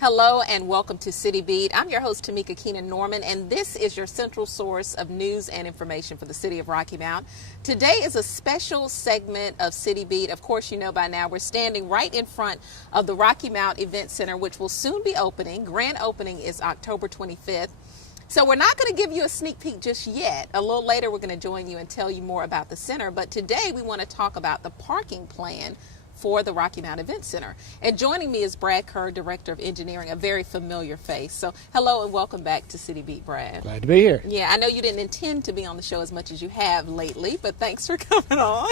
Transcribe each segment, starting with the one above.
Hello and welcome to City Beat. I'm your host, Tamika Keenan Norman, and this is your central source of news and information for the city of Rocky Mount. Today is a special segment of City Beat. Of course, you know by now we're standing right in front of the Rocky Mount Event Center, which will soon be opening. Grand opening is October 25th. So we're not going to give you a sneak peek just yet. A little later, we're going to join you and tell you more about the center. But today we want to talk about the parking plan for the Rocky Mount Event Center. And joining me is Brad Kern, Director of Engineering, a very familiar face. So hello and welcome back to City Beat, Brad. Glad to be here. Yeah, I know you didn't intend to be on the show as much as you have lately, but thanks for coming on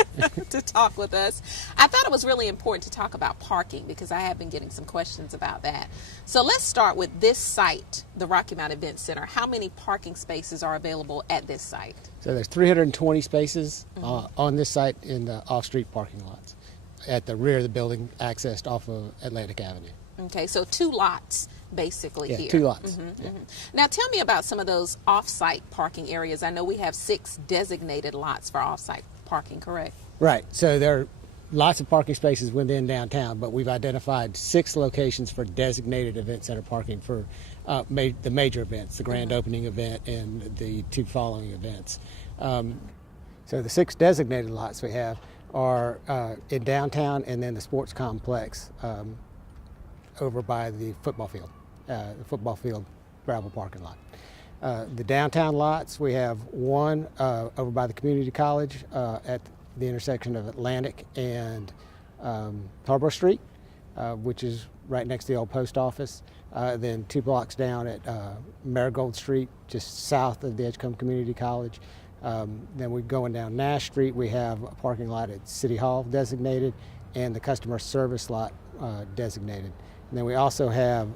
to talk with us. I thought it was really important to talk about parking because I have been getting some questions about that. So let's start with this site, the Rocky Mount Event Center. How many parking spaces are available at this site? So there's 320 spaces on this site in the off-street parking lots at the rear of the building, accessed off of Atlantic Avenue. Okay, so two lots basically here. Yeah, two lots. Now tell me about some of those off-site parking areas. I know we have 6 designated lots for off-site parking, correct? Right, so there are lots of parking spaces within downtown, but we've identified 6 locations for designated event center parking for the major events, the grand opening event and the 2 following events. So the 6 designated lots we have are in downtown, and then the sports complex over by the football field gravel parking lot. The downtown lots, we have one over by the community college at the intersection of Atlantic and Harbor Street, which is right next to the old post office. Then 2 blocks down at Marigold Street, just south of the Edgecombe Community College. Then we're going down Nash Street. We have a parking lot at City Hall designated and the customer service lot designated. And then we also have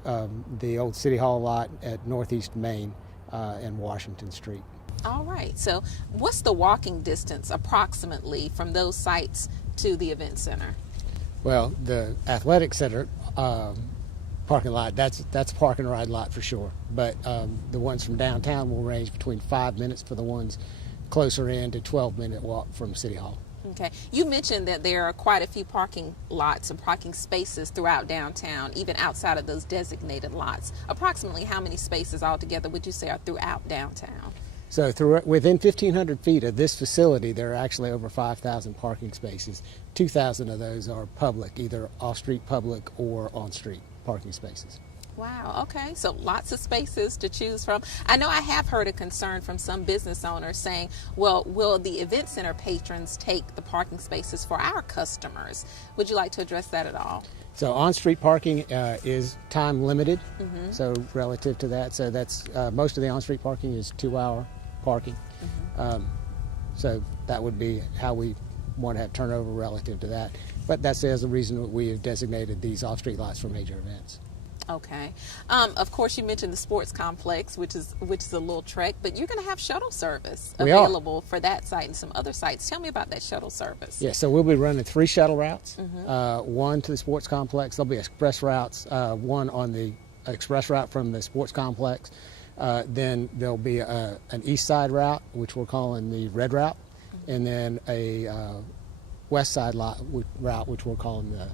the old City Hall lot at Northeast Main and Washington Street. All right. So what's the walking distance approximately from those sites to the event center? Well, the athletic center parking lot, that's a park and ride lot for sure. But the ones from downtown will range between 5 minutes for the ones closer in to 12-minute walk from City Hall. Okay. You mentioned that there are quite a few parking lots and parking spaces throughout downtown, even outside of those designated lots. Approximately how many spaces altogether would you say are throughout downtown? So within 1,500 feet of this facility, there are actually over 5,000 parking spaces. 2,000 of those are public, either off-street public or on-street parking spaces. Wow, okay, so lots of spaces to choose from. I know I have heard a concern from some business owners saying, well, will the event center patrons take the parking spaces for our customers? Would you like to address that at all? So on-street parking is time limited, so relative to that, so that's most of the on-street parking is 2-hour parking. So that would be how we want to have turnover relative to that. But that's the reason that we have designated these off-street lots for major events. Okay. Of course, you mentioned the sports complex, which is a little trek, but you're going to have shuttle service available for that site and some other sites. Tell me about that shuttle service. Yeah, so we'll be running 3 shuttle routes, one to the sports complex. There'll be express routes, one on the express route from the sports complex. Then there'll be an east side route, which we're calling the red route, and then a west side route, which we're calling the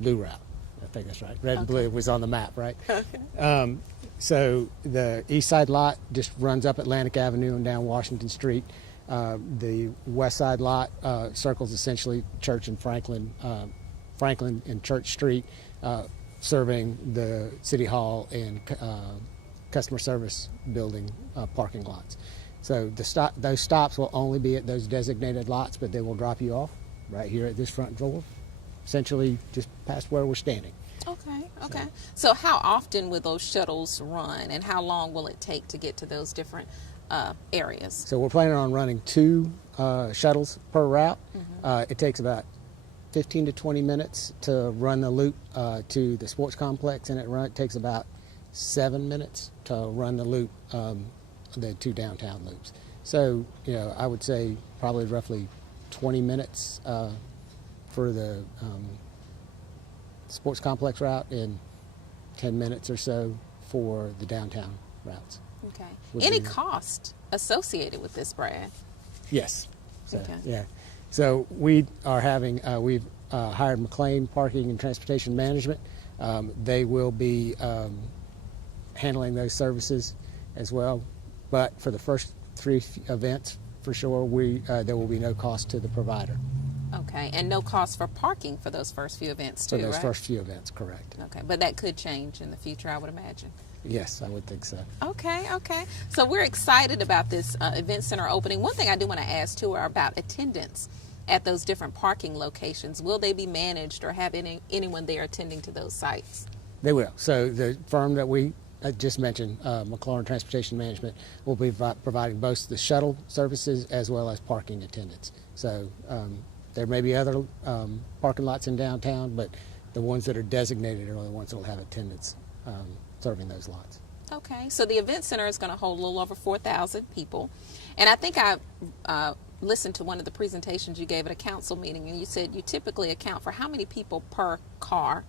blue route. I think that's right. Red and blue was on the map, right? Okay. So the east side lot just runs up Atlantic Avenue and down Washington Street. The west side lot circles essentially Church and Franklin and Church Street, serving the City Hall and customer service building parking lots. So those stops will only be at those designated lots, but they will drop you off right here at this front door, essentially just past where we're standing. Okay. So how often will those shuttles run, and how long will it take to get to those different areas? So we're planning on running 2 shuttles per route. It takes about 15 to 20 minutes to run the loop to the sports complex, and it takes about 7 minutes to run the loop, the 2 downtown loops. So, I would say probably roughly 20 minutes for the sports complex route and 10 minutes or so for the downtown routes. Okay. Would Any be- cost associated with this, Brad? Yes. So, Okay. Yeah. So we are having, we've hired McLean Parking and Transportation Management. They will be handling those services as well. But for the first 3 events, for sure, there will be no cost to the provider. Okay, and no cost for parking for those first few events too, For those right? first few events, correct. Okay, but that could change in the future, I would imagine. Yes, I would think so. Okay. So we're excited about this event center opening. One thing I do want to ask too are about attendance at those different parking locations. Will they be managed or have anyone there attending to those sites? They will. So the firm that we just mentioned, McLaurin Transportation Management, will be providing both the shuttle services as well as parking attendance. So there may be other parking lots in downtown, but the ones that are designated are the ones that will have attendance serving those lots. Okay, so the event center is going to hold a little over 4,000 people. And I think I listened to one of the presentations you gave at a council meeting, and you said you typically account for how many people per car?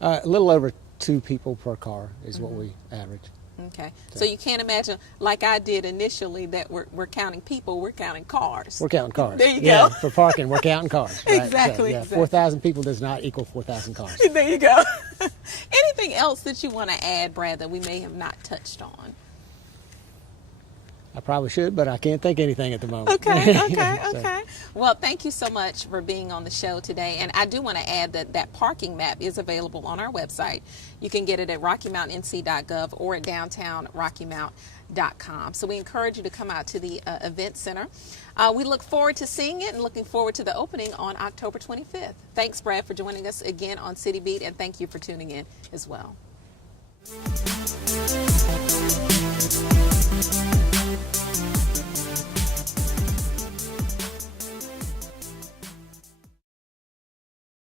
A little over 2 people per car is what we average. Okay, so you can't imagine, like I did initially, that we're counting people, we're counting cars. We're counting cars. There you Yeah, go. for parking, we're counting cars. Right? Exactly, So, yeah, exactly. 4,000 people does not equal 4,000 cars. There you go. Anything else that you want to add, Brad, that we may have not touched on? I probably should, but I can't think anything at the moment. Okay. So, Well, thank you so much for being on the show today. And I do want to add that parking map is available on our website. You can get it at RockyMountNC.gov or at downtownrockymount.com. So we encourage you to come out to the event center. We look forward to seeing it and looking forward to the opening on October 25th. Thanks, Brad, for joining us again on City Beat, and thank you for tuning in as well.